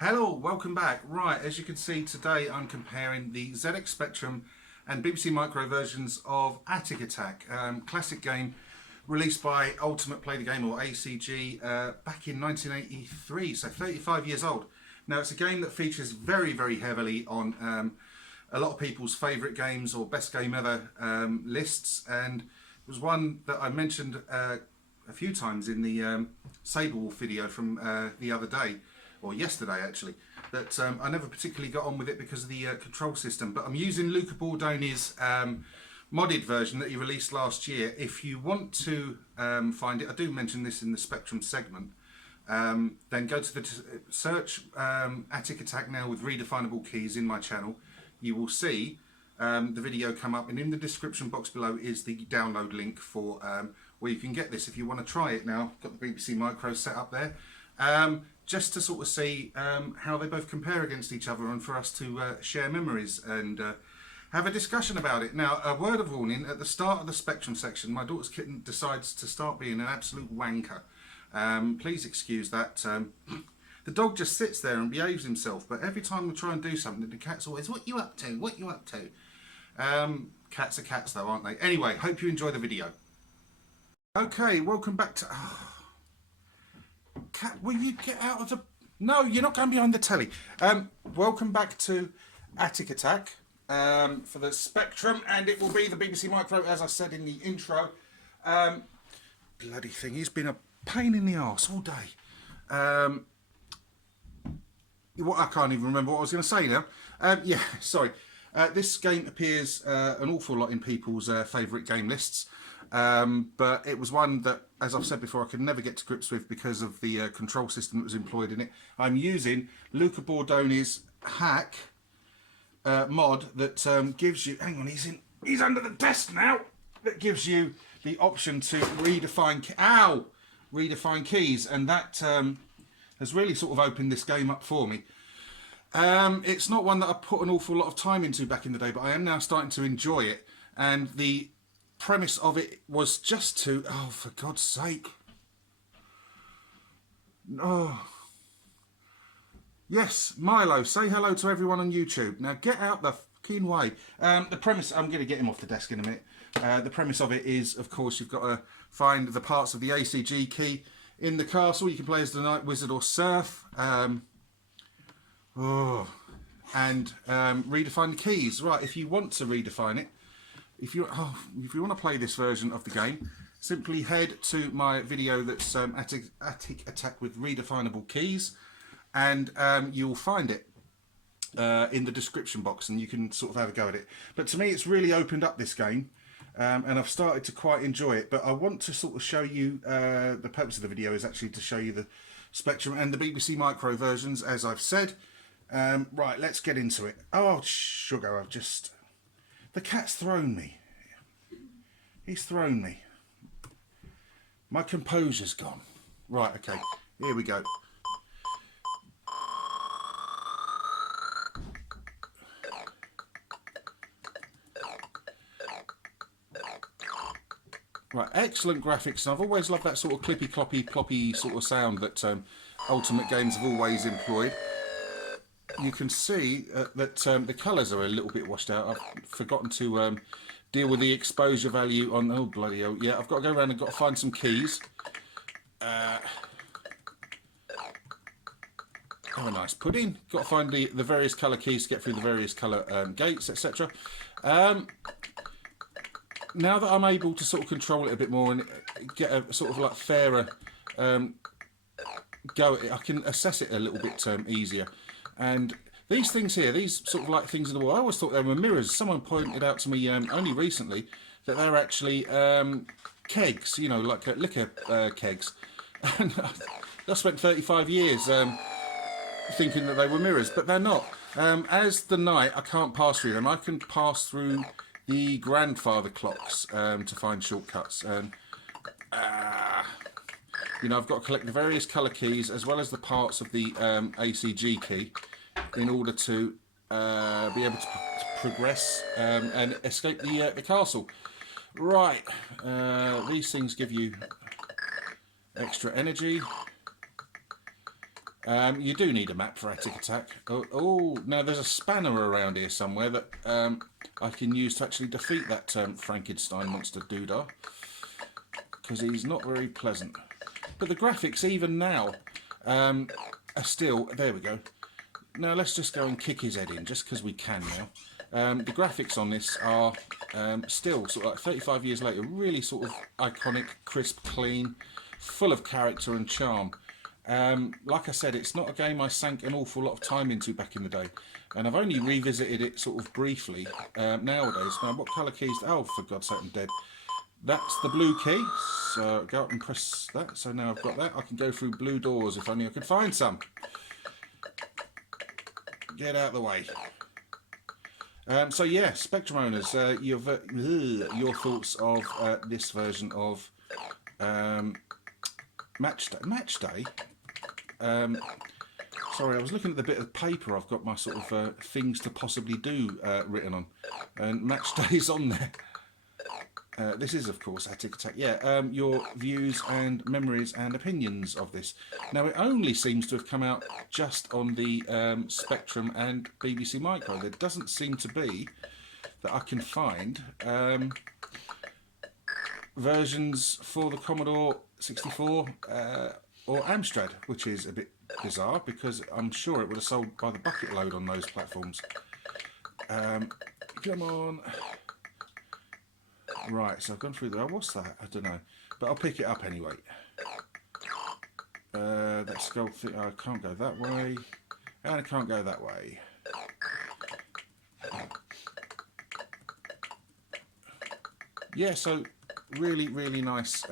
Hello, welcome back. Right, as you can see today I'm comparing the ZX Spectrum and BBC Micro versions of Atic Atac, classic game released by Ultimate Play the Game or ACG back in 1983, so 35 years old. Now it's a game that features very heavily on a lot of people's favourite games or best game ever lists, and it was one that I mentioned a few times in the Sabre Wolf video from the other day, or yesterday actually, that I never particularly got on with it because of the control system. But I'm using Luca Bordoni's modded version that he released last year. If you want to find it, I do mention this in the Spectrum segment, then go to the search Atic Atac now with redefinable keys in my channel. You will see the video come up, and in the description box below is the download link for where you can get this if you want to try it now. Got the BBC Micro set up there. Just to sort of see how they both compare against each other, and for us to share memories and have a discussion about it. Now, a word of warning, at the start of the Spectrum section, my daughter's kitten decides to start being an absolute wanker. Please excuse that. The dog just sits there and behaves himself, but every time we try and do something, the cat's always, "What you up to? What you up to?" Cats are cats though, aren't they? Anyway, hope you enjoy the video. Okay, welcome back to... Cat, will you get out of the... No, you're not going behind the telly. Welcome back to Atic Atac for the Spectrum, and it will be the BBC Micro, as I said in the intro. Bloody thing, he's been a pain in the arse all day. I can't even remember what I was going to say now. Yeah, sorry. This game appears an awful lot in people's favourite game lists. But it was one that, as I've said before, I could never get to grips with because of the control system that was employed in it. I'm using Luca Bordoni's hack mod that gives you... Hang on, he's under the desk now. That gives you the option to redefine keys, and that has really sort of opened this game up for me. It's not one that I put an awful lot of time into back in the day, but I am now starting to enjoy it, and the premise of it was just to... Oh, for God's sake. Oh. Yes, Milo, say hello to everyone on YouTube. Now get out the fucking way. The premise... I'm going to get him off the desk in a minute. The premise of it is, of course, you've got to find the parts of the ACG key in the castle. You can play as the Night Wizard or Serf. And redefine the keys. Right, if you want to redefine it, if you want to play this version of the game, simply head to my video that's Atic Atac with redefinable keys, and you'll find it in the description box, and you can sort of have a go at it. But to me, it's really opened up this game, and I've started to quite enjoy it. But I want to sort of show you, the purpose of the video is actually to show you the Spectrum and the BBC Micro versions, as I've said. Right, let's get into it. Oh, sugar, I've just... The cat's thrown me. He's thrown me. My composure's gone. Right, okay. Here we go. Right, excellent graphics. And I've always loved that sort of clippy, cloppy, ploppy sort of sound that Ultimate Games have always employed. You can see that the colours are a little bit washed out. I've forgotten to deal with the exposure value on... Oh, bloody hell. Yeah, I've got to go around and got to find some keys. Have a nice pudding. Got to find the various colour keys to get through the various colour gates, etc. Now that I'm able to sort of control it a bit more and get a sort of like fairer go at it, I can assess it a little bit easier. And these things here, these sort of like things in the wall, I always thought they were mirrors. Someone pointed out to me only recently that they're actually kegs, you know, like liquor kegs. And I spent 35 years thinking that they were mirrors, but they're not. As the night, I can't pass through them. I can pass through the grandfather clocks to find shortcuts. And you know, I've got to collect the various colour keys as well as the parts of the ACG key in order to be able to progress and escape the castle. Right, these things give you extra energy. You do need a map for Atic Atac. Oh, now there's a spanner around here somewhere that I can use to actually defeat that Frankenstein monster doodah, because he's not very pleasant. But the graphics, even now, are still... There we go. Now let's just go and kick his head in, just because we can now. The graphics on this are still, sort of like 35 years later, really sort of iconic, crisp, clean, full of character and charm. Like I said, it's not a game I sank an awful lot of time into back in the day, and I've only revisited it sort of briefly nowadays. Now, what colour keys? Oh, for God's sake, I'm dead. That's the blue key, so go up and press that. So now I've got that. I can go through blue doors, if only I could find some. Get out of the way. So yeah, Spectrum owners, your thoughts of this version of Match Day? Sorry, I was looking at the bit of paper I've got my sort of things to possibly do written on, and Match Day's on there. This is, of course, Atic Atac. Yeah, your views and memories and opinions of this. Now, it only seems to have come out just on the Spectrum and BBC Micro. There doesn't seem to be, that I can find, versions for the Commodore 64 or Amstrad, which is a bit bizarre, because I'm sure it would have sold by the bucket load on those platforms. Come on. Right, so I've gone through there. What's that? I don't know. But I'll pick it up anyway. That skull thing, I can't go that way. And I can't go that way. Yeah, so really, really nice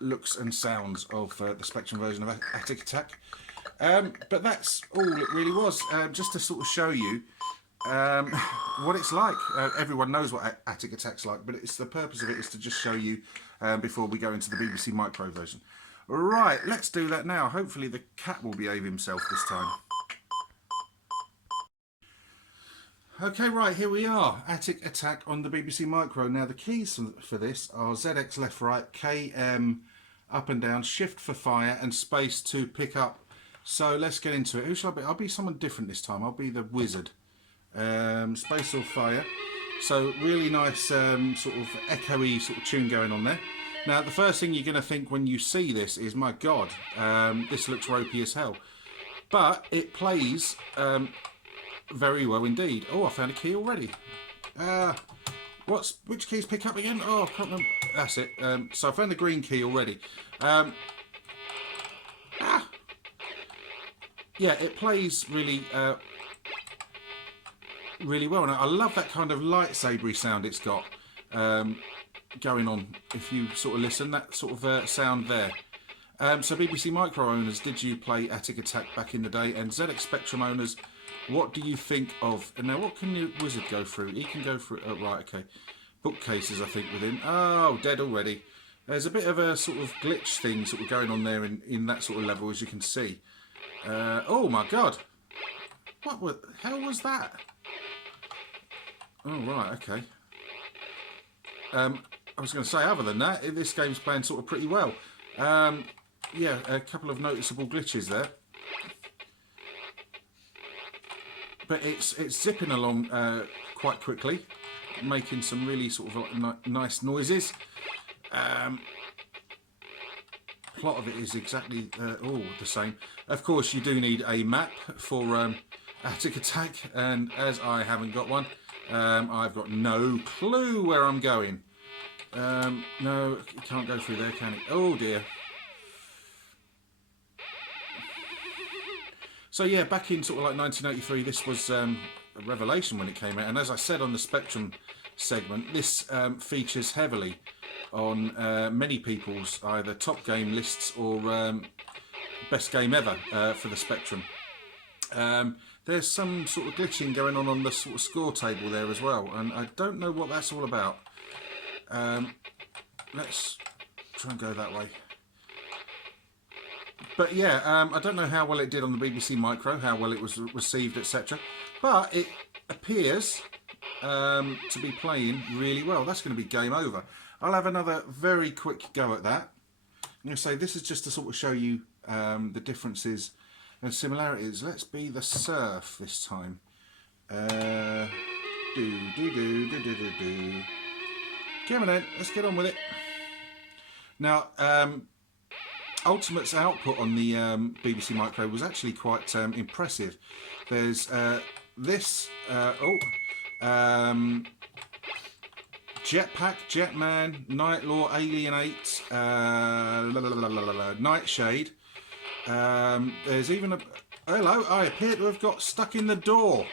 looks and sounds of the Spectrum version of Atic Atac. But that's all it really was, just to sort of show you what it's like. Everyone knows what Atic Atac's like, but it's the purpose of it is to just show you before we go into the BBC Micro version. Right, let's do that now. Hopefully the cat will behave himself this time. Okay, right, here we are. Atic Atac on the BBC Micro. Now the keys for this are ZX left right, KM up and down, shift for fire, and space to pick up. So let's get into it. Who shall I be? I'll be someone different this time. I'll be the wizard. Space or fire. So really nice sort of echoey sort of tune going on there. Now the first thing you're going to think when you see this is, my God, this looks ropey as hell. But it plays very well indeed. Oh, I found a key already. Which keys pick up again? Oh, I can't remember. That's it. So I found the green key already. Yeah, it plays really really well, and I love that kind of lightsabery sound it's got going on. If you sort of listen, that sort of sound there. So BBC Micro owners, did you play Atic Atac back in the day? And ZX Spectrum owners, what do you think of? And now, what can the wizard go through? He can go through. Oh, right, okay. Bookcases, I think, within. Oh, dead already. There's a bit of a sort of glitch thing sort of going on there in that sort of level, as you can see. Oh my God! What the hell was that? Oh, right, okay. I was going to say, other than that, this game's playing sort of pretty well. Yeah, a couple of noticeable glitches there. But it's zipping along quite quickly, making some really sort of nice noises. Plot of it is exactly the same. Of course, you do need a map for Atic Atac, and as I haven't got one, I've got no clue where I'm going. No, you can't go through there, can it? Oh dear. So yeah, back in sort of like 1983, this was a revelation when it came out. And as I said on the Spectrum segment, this features heavily on many people's either top game lists or best game ever for the Spectrum. There's some sort of glitching going on the sort of score table there as well, and I don't know what that's all about. Let's try and go that way. But yeah, I don't know how well it did on the BBC Micro, how well it was received, etc. But it appears to be playing really well. That's going to be game over. I'll have another very quick go at that. So this is just to sort of show you the differences and similarities. Let's be the Surf this time. Do do do do do do do. Come on then, let's get on with it. Now, Ultimate's output on the BBC Micro was actually quite impressive. There's this, Jetpack, Jetman, Nightlaw, Alienate, Nightshade. There's even a... Hello, I appear to have got stuck in the door.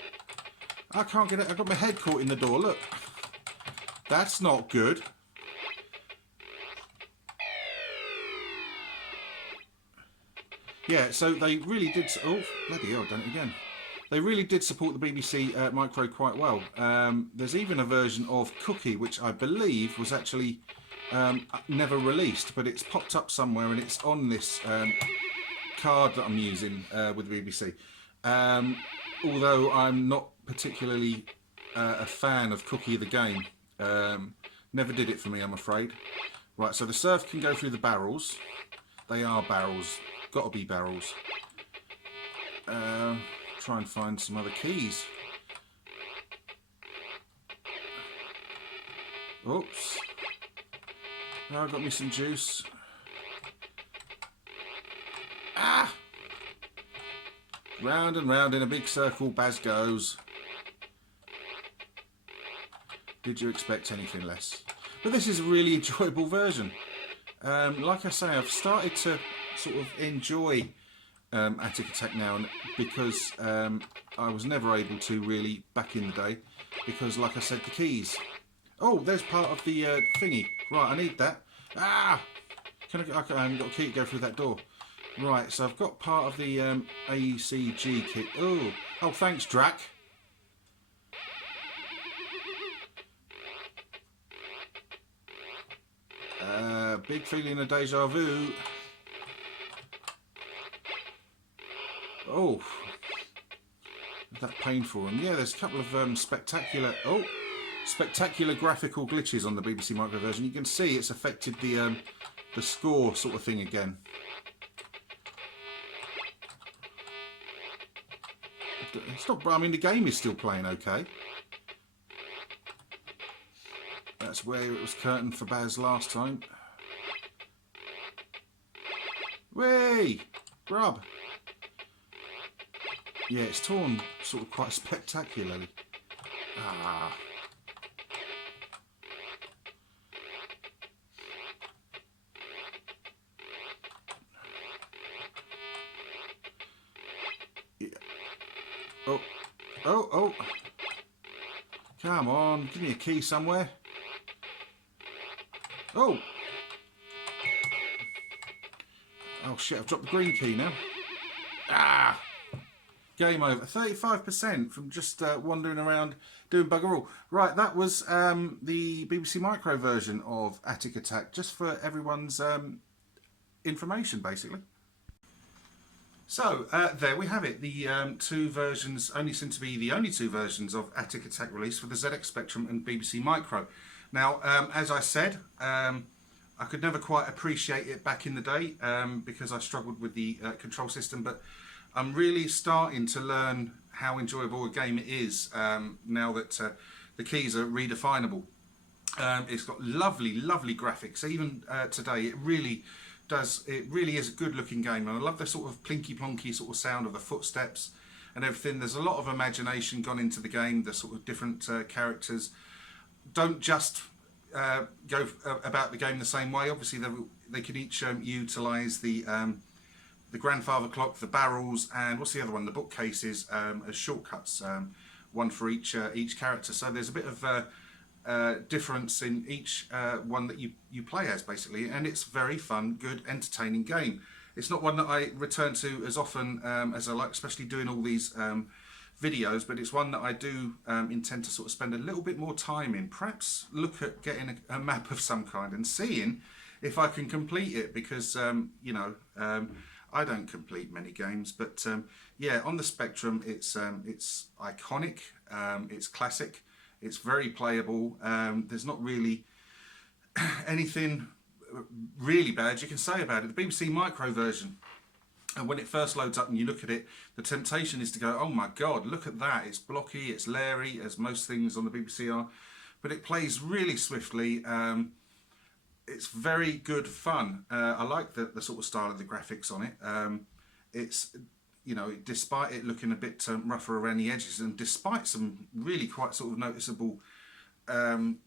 I can't get it. I've got my head caught in the door. Look. That's not good. Yeah, so they really did... Oh, bloody hell, I've done it again. They really did support the BBC Micro quite well. There's even a version of Cookie, which I believe was actually never released, but it's popped up somewhere and it's on this card that I'm using with the BBC. Although I'm not particularly a fan of Cookie the game. Never did it for me, I'm afraid. Right, so the Surf can go through the barrels. They are barrels. Got to be barrels. Try and find some other keys. Oops. Oh, I got me some juice. Ah! Round and round in a big circle, Baz goes. Did you expect anything less? But this is a really enjoyable version. Like I say, I've started to sort of enjoy Atic Atac now, because I was never able to really back in the day, because like I said, the keys. Oh, there's part of the thingy. Right, I need that. Ah! I haven't got a key to go through that door. Right, so I've got part of the ACG kit. Oh, thanks, Drac. Big feeling of deja vu. Oh, is that painful? And yeah, there's a couple of spectacular graphical glitches on the BBC Micro version. You can see it's affected the score sort of thing again. It's not. I mean, the game is still playing okay. That's where it was curtained for Baz last time. Whee! Grub! Yeah, it's torn sort of quite spectacularly. Ah. Yeah. Oh. Come on, give me a key somewhere. Oh shit, I've dropped the green key now. Ah! Game over. 35% from just wandering around doing bugger all. Right, that was the BBC Micro version of Atic Atac, just for everyone's information, basically. So, there we have it. The two versions, only seem to be the only two versions of Atic Atac released for the ZX Spectrum and BBC Micro. Now, as I said, I could never quite appreciate it back in the day because I struggled with the control system, but I'm really starting to learn how enjoyable a game it is now that the keys are redefinable. It's got lovely graphics. Even today, it really is a good looking game, and I love the sort of plinky plonky sort of sound of the footsteps and everything. There's a lot of imagination gone into the game. The sort of different characters don't just go about the game the same way. Obviously they can each utilise the grandfather clock, the barrels, and what's the other one, the bookcases, as shortcuts, one for each character. So there's a bit of difference in each one that you play as, basically, and it's very fun, good, entertaining game. It's not one that I return to as often as I like, especially doing all these videos, but it's one that I do intend to sort of spend a little bit more time in. Perhaps look at getting a map of some kind and seeing if I can complete it, because you know, I don't complete many games, but yeah, on the Spectrum, it's iconic, it's classic, it's very playable. There's not really anything really bad you can say about it. The BBC Micro version, and when it first loads up and you look at it, the temptation is to go, oh my God, look at that. It's blocky, it's leery, as most things on the BBC are. But it plays really swiftly. It's very good fun. I like the sort of style of the graphics on it. It's, you know, despite it looking a bit rougher around the edges, and despite some really quite sort of noticeable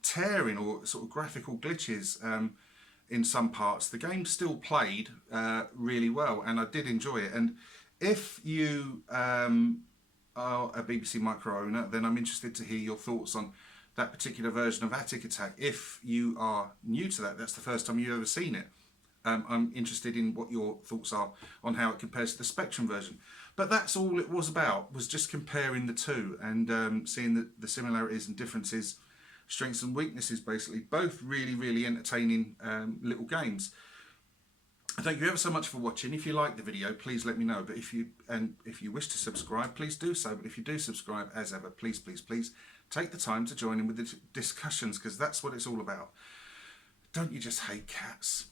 tearing or sort of graphical glitches in some parts, the game still played really well, and I did enjoy it. And if you are a BBC Micro owner, then I'm interested to hear your thoughts on that particular version of Atic Atac. If you are new to that, that's the first time you've ever seen it. I'm interested in what your thoughts are on how it compares to the Spectrum version. But that's all it was about, was just comparing the two and seeing the similarities and differences, strengths and weaknesses, basically. Both really, really entertaining little games. Thank you ever so much for watching. If you like the video, please let me know. But if you wish to subscribe, please do so. But if you do subscribe, as ever, please, please, please take the time to join in with the discussions, because that's what it's all about. Don't you just hate cats?